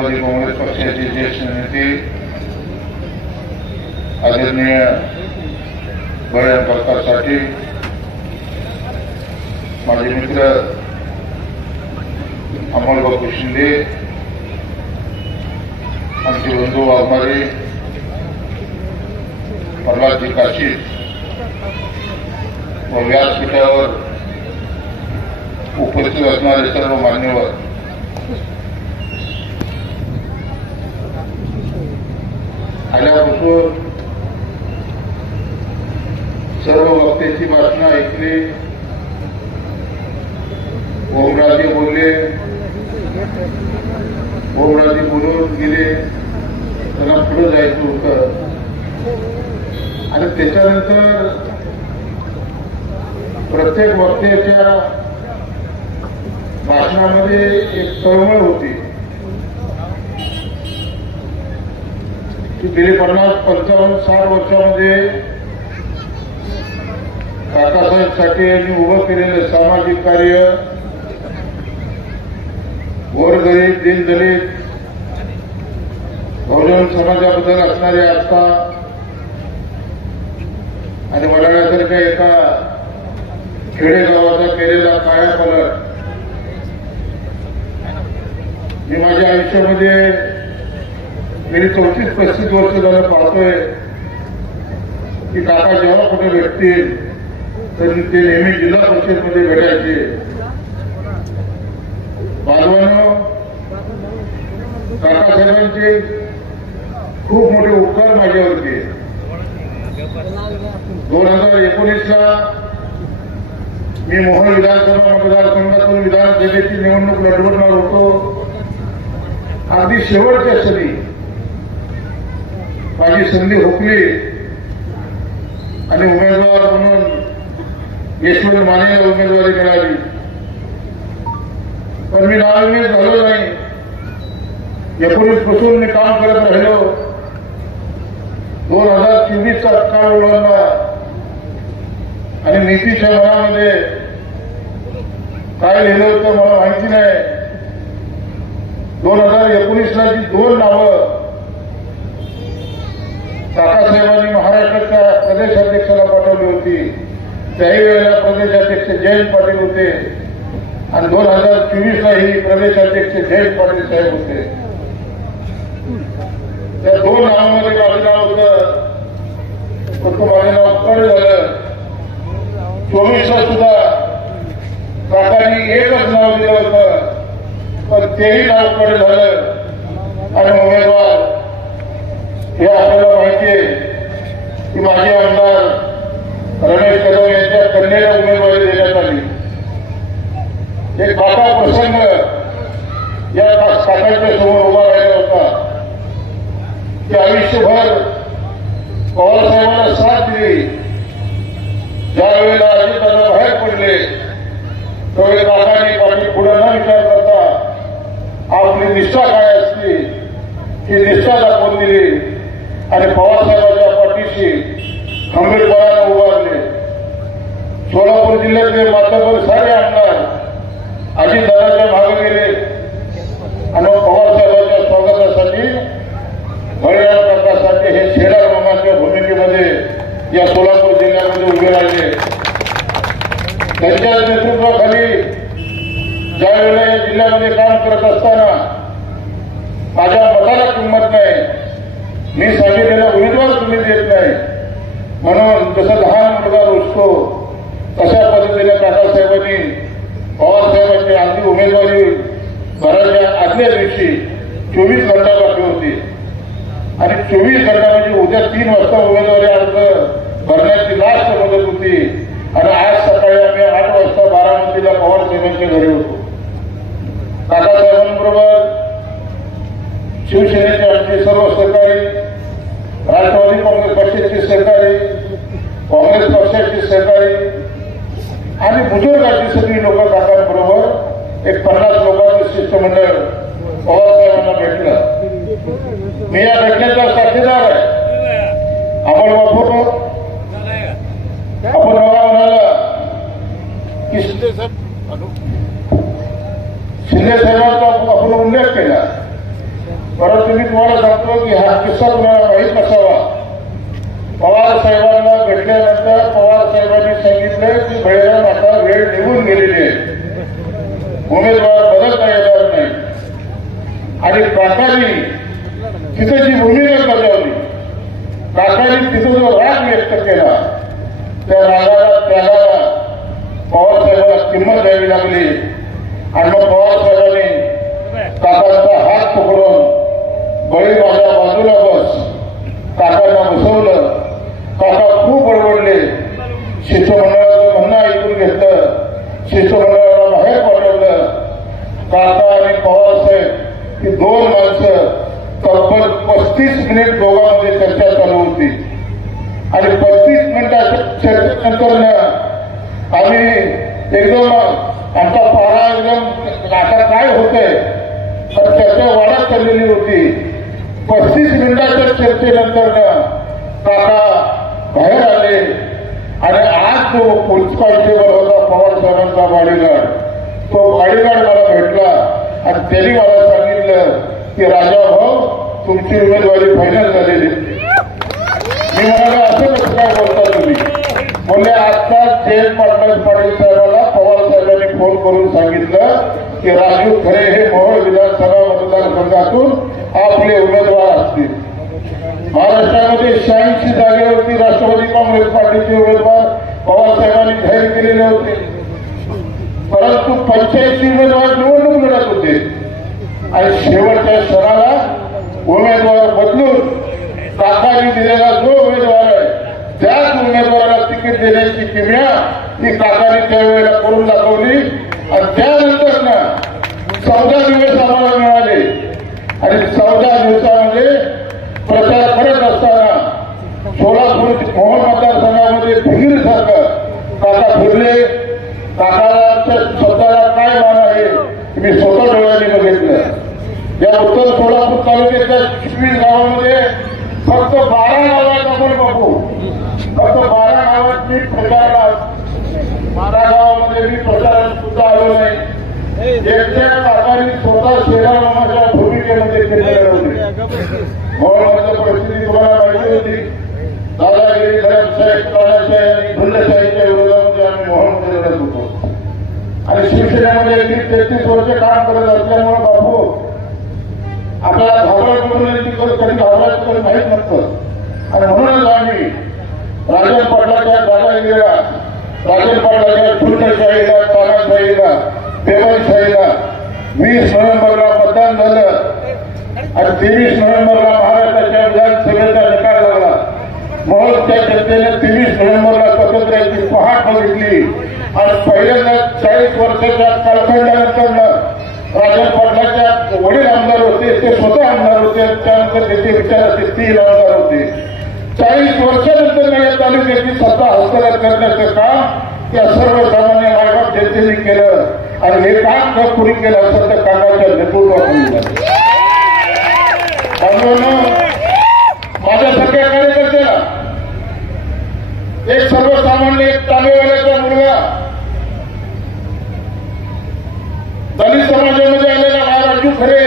राष्ट्रवादी काँग्रेस पक्षाचे ज्येष्ठ नेते आदरणीय बळवंत प्रकाश साठे, माझे मित्र अमोल बापू शिंदे, आमचे बंधू वाघमारे, प्रल्हादजी काशीद व व्यासपीठावर उपस्थित असणारे सर्व मान्यवर, आल्यापासून सर्व वक्त्यांची भाषणं ऐकली, ओमराजे बोलले, ओमराजे बोलून गेले, त्यांना पुढे जायचं होतं आणि त्याच्यानंतर प्रत्येक वक्त्याच्या भाषणामध्ये एक तळमळ होती की गेली 50-55-60 वर्षामध्ये काकासाहेब साठे यांनी उभं केलेलं सामाजिक कार्य, गोरगरीब, दीनदलित, बहुजन समाजाबद्दल असणारी आस्था आणि वडाळ्यासारख्या एका खेडेगावाचा केलेला कायापालट मी माझ्या आयुष्यामध्ये गेली 34-35 वर्ष झालं पाहतोय की काका जेव्हा कुठे भेटतील तर ते नेहमी जिल्हा परिषदमध्ये भेटायचे. बांधवांनो, काकासाहेबांचे खूप मोठे उपकार माझ्यावरती. 2019ला मी मोहोळ विधानसभा मतदारसंघातून विधानसभेची निवडणूक लढवणार होतो. अगदी शेवटच्या क्षणी माझी संधी हुकली आणि उमेदवार म्हणून यशवंत मानेला उमेदवारी मिळाली. पण मी नाविन्य झालो नाही. 19 पासून मी काम करत राहिलो. 2024चा काळ ओलांडला आणि नीतीच्या मनामध्ये काय लिहिलं होतं मला माहिती नाही. 2019ला जी 2 नावं काकासाहेबांनी महाराष्ट्राच्या प्रदेशाध्यक्षाला पाठवली होती, त्याही वेळेला प्रदेशाध्यक्ष जयंत पाटील होते आणि 2024लाही प्रदेशाध्यक्ष जयंत पाटील साहेब होते. त्या 2 नावामध्ये माझं नाव होतं, फक्त माझं नाव कड झालं. 24ला सुद्धा काकांनी एकच नाव दिलं होतं, पण तेही नाव कड झालं आणि उमेदवार हे आपल्याला माहिती आहे की माजी आमदार रमेश कदम यांच्या कन्येला उमेदवारी देण्यात आली. एक काका प्रसंग या काकांच्या समोर उभा राहिला होता की आयुष्यभर पवारसाहेबांना साथ दिली. ज्या वेळेला अजितदादा बाहेर पडले त्यावेळी काकांनी पाठी पुढे न विचार करता आपली निष्ठा काय असते ही निष्ठा दाखवून दिली आणि पवारसाहेबांच्या पाठीशी खंबीरपणाने उभारले. सोलापूर जिल्ह्यातले मातबर सारे आमदार अजितदादाच्या मागे गेले आणि पवारसाहेबांच्या स्वागतासाठी बळीराम प्रकाशसाठी हे शेडार मामाच्या भूमिकेमध्ये या सोलापूर जिल्ह्यामध्ये उभे राहिले. त्यांच्या नेतृत्वाखाली ज्यावेळेला या जिल्ह्यामध्ये काम करत असताना माझ्या मताला किंमत नाही, मी सांगितलेला उमेदवार तुम्ही देत नाही, म्हणून जसं लहान मुलगा रुजतो तशा पद्धतीने काकासाहेबांनी पवारसाहेबांची अंतिम उमेदवारी भरायच्या आदल्या दिवशी 24 घंटा बाकी होती आणि 24 घंटा म्हणजे उद्या 3 वाजता उमेदवारी अर्ज भरण्याची लास्ट मुदत होती आणि आज सकाळी आम्ही 8 वाजता बारामतीला पवारसाहेबांच्या घरी होतो. काकासाहेबांबरोबर शिवसेनेचे आमचे सर्व सहकारी, राष्ट्रवादी काँग्रेस पक्षाचे सहकारी, काँग्रेस पक्षाचे सहकारी आणि बुजुर्गांची सगळी लोक काकांबरोबर एक 50 लोकांचं शिष्टमंडळ पवारसाहेबांना भेटलं. मी या घटनेचा साक्षीदार आहे. आपण बापू आपण मला म्हणाला की शिंदे साहेबांचा आपण उल्लेख केला परंतु मी तुम्हाला सांगतो की हा किस्सा तुम्हाला माहीत नसावा. पवार साहेबांना भेटल्यानंतर पवार साहेबांनी सांगितलं की बळीराम आता वेळ निघून गेलेली आहे, उमेदवार बदलता येणार नाही. आणि काकांनी तिथे जी भूमिका बजावली, काकांनी तिथे जो राग व्यक्त केला, त्या रागाला त्याला पवार साहेबांना किंमत द्यावी लागली. आणि मग पवार साहेबांनी काकांचा हात पकडून बळी माझ्या बाजूला बस, काकांना बसवलं. काका खूप बडबडले, शिष्टमंडळाचं म्हणणं ऐकून घेतलं, शिष्टमंडळाला बाहेर पाठवलं. काका आणि पवारसाहेब ही दोन माणसं तब्बल 35 मिनिट दोघांमध्ये चर्चा चालू होती. आणि 35 मिनिटाच्या चर्चेनंतर आम्ही एकदम आमचा पारा एकदम आता काय होतंय तर चर्चा वाढत चाललेली होती. 35 मिनिटाच्या चर्चेनंतर काका बाहेर आले आणि आज जो पोलीस कॉन्स्टेबल होता पवार साहेबांचा बॉडीगार्ड, तो बॉडीगार्ड मला भेटला आणि त्यांनी मला सांगितलं की राजा भाऊ तुमची उमेदवारी फायनल झालेली. मी म्हणाला असं कसं काय बोलता तुम्ही? बोलले आता जयंत पाटील साहेबांना पवार साहेबांनी फोन करून सांगितलं की राजू खरे हे मोहोळ विधानसभा मतदारसंघातून आपले उमेदवार असतील. महाराष्ट्रामध्ये 86 जागेवरती राष्ट्रवादी काँग्रेस पार्टीचे उमेदवार पवार साहेबांनी जाहीर केलेले होते, परंतु 85 उमेदवार निवडणूक लढत होते. आणि शेवटच्या क्षणाला उमेदवार बदलून काकांनी दिलेला जो उमेदवार आहे त्याच उमेदवाराला तिकीट देण्याची किमया ही काकांनी त्यावेळेला करून दाखवली. आणि त्यानंतर 14 दिवस आम्हाला मिळाले आणि 14 दिवसामध्ये प्रचार करत असताना सोलापूर मोहोळ मतदारसंघामध्ये फिरसारखं काका फिरले. काकाच्या शब्दाला काय मान आहे मी स्वतः डोळ्यांनी बघितलं. या उत्तर सोलापूर तालुक्याच्या 24 गावामध्ये फक्त 12 गावात आपण बघू, फक्त 12 गावात मी प्रचाराला 12 गावामध्ये मी प्रचाराला सुद्धा आलो नाही. एकट्या काकांनी स्वतः शेरामामाच्या भूमिकेमध्ये केलेले होते. मोहोळमधील परिस्थिती तुम्हाला माहिती होती. दादागिरी धर्मशाही तानाशाही आणि भुल्लशाहीच्या विरोधामध्ये आम्ही मोहोळमध्ये लढत होतो. आणि शिवसेनेमध्ये 33 वर्ष काम करत असल्यामुळे बापू आपल्याला घाबरत म्हणून कधी घाबरायचं कधी माहीत नसतं. आणि म्हणूनच आम्ही राजन पाटलाच्या दादागिरीला, राजन पाटलाच्या भुल्लशाहीला, तानाशाहीला, पेमलशाहीला 20 नोव्हेंबरला मतदान झालं. आणि 23 नोव्हेंबरला महाराष्ट्राच्या विधानसभेचा निकाल लागला. मोहोळच्या जनतेने 23 नोव्हेंबरला स्वातंत्र्याची पहाट बघितली. आणि पहिल्यांदा 40 वर्षाच्या कालखंडानंतर राजन पाटलाच्या वडील आमदार होते, ते स्वतः आमदार होते. त्यानंतर त्याचे विचाराचे 3 आमदार होते. 40 वर्षानंतर या तालुक्याची सत्ता हस्तगत करण्याचं काम या सर्वसामान्य मायबाप जनतेने केलं. आणि हे काम जर कुणी केलं असं तर काकाच्या नेतृत्वाखाली झालं. माझ्यासारख्या कार्यकर्त्याला एक सर्वसामान्य एक तांबेवाल्याचा मुलगा, दलित समाजामध्ये आलेला हा राजू खरे,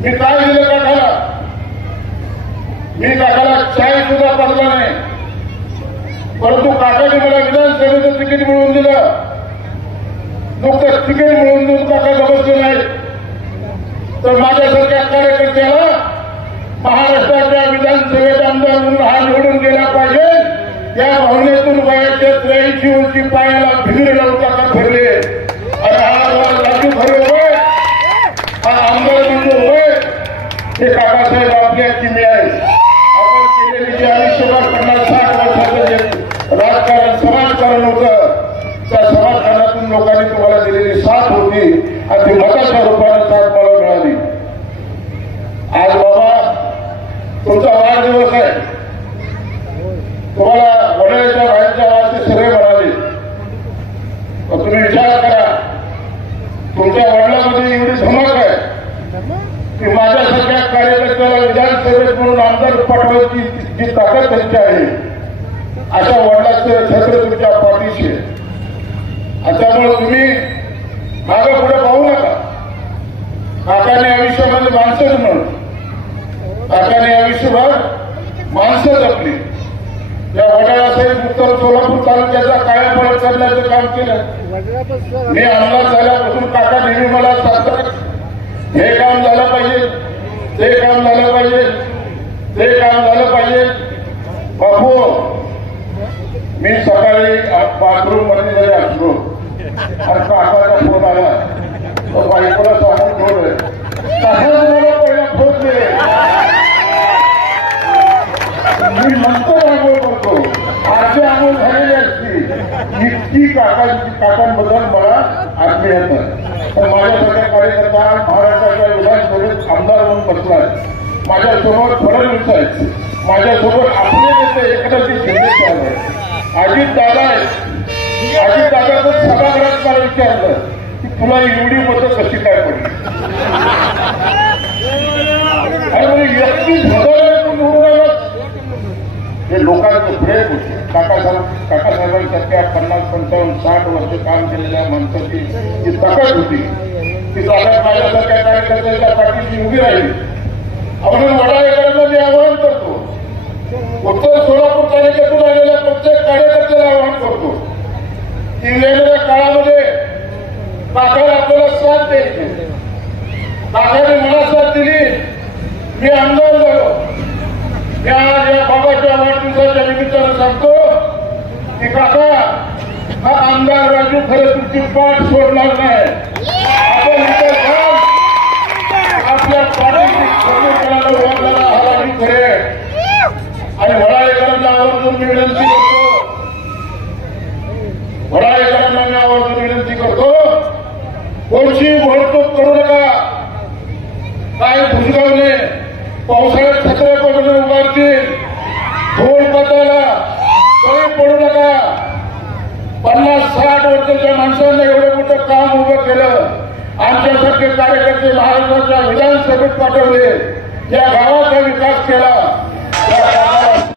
मी काय दिलं काकाला? मी काकाला चाय सुद्धा पाजला नाही, परंतु काकाने मला विधानसभेचं तिकीट मिळवून दिलं. नुकतंच तिकीट मिळवून देऊन काका बसले नाही. तर माझ्यासारख्या कार्यकर्त्याला महाराष्ट्राच्या विधानसभेत आमदार म्हणून हा निवडून गेला पाहिजे या भावनेतून वयाच्या 83 वर्षी पायाला भिगरे लावून काका फिरले. आणि हा राजू खरे होय, हा आमदार म्हणजे होय, हे काकासाहेब आपल्या किमी आहे. आपण केलेली जे आयुष्यभर 50-60 वर्षाचं जे राजकारण समाजकारण होतं, त्या समाजकारणातून लोकांनी तुम्हाला दिलेली साथ होती आणि ती मताच्या रूपाने साथ मला मिळाली. आज बाबा तुमचा वाढदिवस आहे, तुम्हाला वडिलांच्या बाहेरच्या वाजते सगळे म्हणाले. तुम्ही विचार करा, तुमच्या वडिलांमध्ये एवढी धमक आहे की माझ्यासारख्या कार्यकर्त्याला विधानसभेत म्हणून आमदार पाठवायची जी ताकद त्यांची आहे, अशा वडिलांचं छत्र तुमच्या पाठीशी आहे. त्यामुळे तुम्ही मागे पुढे पाहू नका. काकाने आयुष्यामध्ये माणसं जमवली, काकाने आयुष्यभर माणसं जपली. या वडाळा साहेब उत्तर सोलापूर तालुक्याचा कायापालट करण्याचं काम केलं. मी आमदार झाल्यापासून काका नेहमी मला सांगतात, हे काम झालं पाहिजे, ते काम झालं पाहिजे, ते काम झालं पाहिजे. बापू, मी सकाळी बाथरूम मध्ये जरी असलो आणि काकाचा फोन आला तर बायकोला सांगून ठेवलंय, तसाच मला पहिला फोन दिले. मी नंतर आंघोळ करतो, आजची आंघोळ झालेली असती. इतकी काकांबद्दल मला आत्मीयता आहे. तर माझ्यासारख्या कार्यकर्ता महाराष्ट्राच्या विधानसभेत आमदार म्हणून बसलाय. माझ्यासमोर फडणवीस आहेत, माझ्यासोबत आपले नेते एकनाथजी शिंदे आहेत, अजितदादा आहेत. अजितदादाचं सभागृहात मला विचारलं की तुला एवढी मतं कशी काय पडली, आणि म्हणजे 31,000 निवडून आलं. हे लोकांचं प्रेम होते. काकासाहेबांसारख्या 50, 55, 60 वर्ष काम केलेल्या माणसाची जी ताकद होती, ती ताकद माझ्यासारख्या कार्यकर्त्यांच्या पाठीशी उभी राहिली. आपण वडाळेकरांना मी आवाहन करतो, उत्तर सोलापूर तालुक्यातून आलेल्या प्रत्येक कार्यकर्त्याला आवाहन करतो की वेगवेगळ्या काळामध्ये काकाला आपल्याला साथ द्यायची. काकाने मला साथ दिली, मी आमदार झालो. मी आज या बाबाच्या वाढदिवसाच्या निमित्तानं सांगतो की काका, हा आमदार राजू खरं तुमची पाठ सोडणार नाही. आपण इथे जाऊन आपल्या पाठीशी समीकरणाला उभारणारा हा राजू खरे आणि वडाळेकरांना आवर्जून विनंती करतो, वडाळेकरांना मी आवर्जून विनंती करतो, कोणची घोडतोड करू नका. काय भुजगावने पावसाळ्यात छत्र्या पकडून उभारतील, धूळ पताला कमी पडू नका. 50-60 वर्षाच्या माणसांना एवढं मोठं काम उभं केलं. आमच्यासारखे कार्यकर्ते महाराष्ट्राच्या विधानसभेत पाठवले, या गावाचा विकास केला.